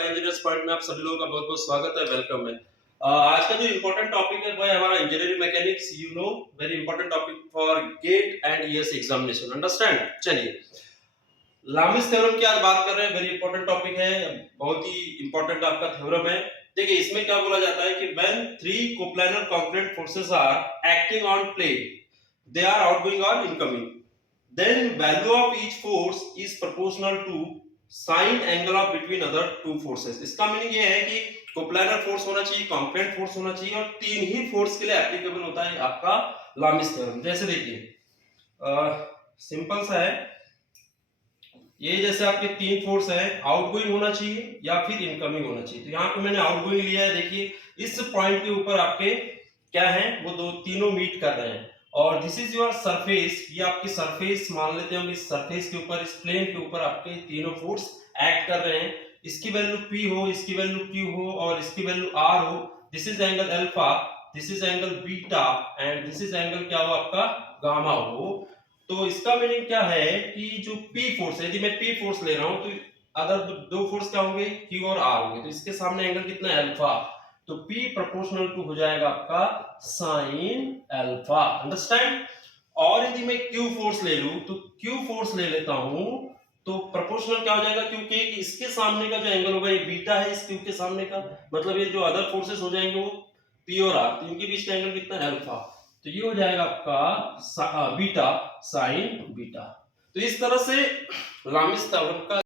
Engineers point में आप सभी लोगों का बहुत बहुत स्वागत है, वेलकम है। आज का जो इम्पोर्टेंट टॉपिक है वो है हमारा engineering mechanics. You know, very important topic for GATE and ES examination. Understand? चलिए, लामिस थ्योरम की आज बात कर रहे हैं। वेरी इंपॉर्टेंट टॉपिक है, बहुत ही इंपॉर्टेंट आपका थ्योरम है। देखिए, इसमें क्या बोला जाता है कि when three coplanar concrete forces are acting on plane, they are outgoing or incoming, then value of each force is proportional to sin angle of between other two forces। इसका मीनिंग ये है कि कोप्लानर फोर्स होना चाहिए, compliant force होना चाहिए और तीन ही फोर्स के लिए एप्लीकेबल होता है आपका लामिस थ्योरम। जैसे देखिए, सिंपल सा है ये, जैसे आपके तीन फोर्स है, आउटगोइंग होना चाहिए या फिर इनकमिंग होना चाहिए। तो यहाँ पे मैंने आउटगोइंग लिया है। देखिए, इस पॉइंट के ऊपर आपके क्या है, वो दो तीनों मीट कर रहे हैं और दिस इज योर सरफेस। ये आपकी सरफेस मान लेते हैं हम। इस सरफेस के ऊपर, इस प्लेन के ऊपर आपके तीनों फोर्स एक्ट कर रहे हैं। इसकी वैल्यू P हो, इसकी वैल्यू Q हो और इसकी वैल्यू R हो। This is angle alpha, this is angle beta and this is angle क्या हो आपका, गामा हो। तो इसका मीनिंग क्या है कि जो P फोर्स है, यदि मैं P फोर्स ले रहा हूं तो अदर दो फोर्स क्या होंगे, Q और R होंगे। तो इसके सामने एंगल कितना है, अल्फा। तो P प्रोपोर्शनल टू हो जाएगा आपका साइन अल्फा। अंडरस्टैंड? और यदि मैं Q फोर्स ले लूं तो Q फोर्स ले लेता हूं तो प्रोपोर्शनल क्या हो जाएगा, क्योंकि इसके सामने का जो एंगल होगा ये बीटा है इस Q के सामने का, मतलब ये जो अदर फोर्सेस हो जाएंगे वो P और R, तो इनके बीच का एंगल कितना है, अल्फा। तो ये हो जाएगा आपका बीटा साइन बीटा। तो इस तरह से लामिस थ्योरम का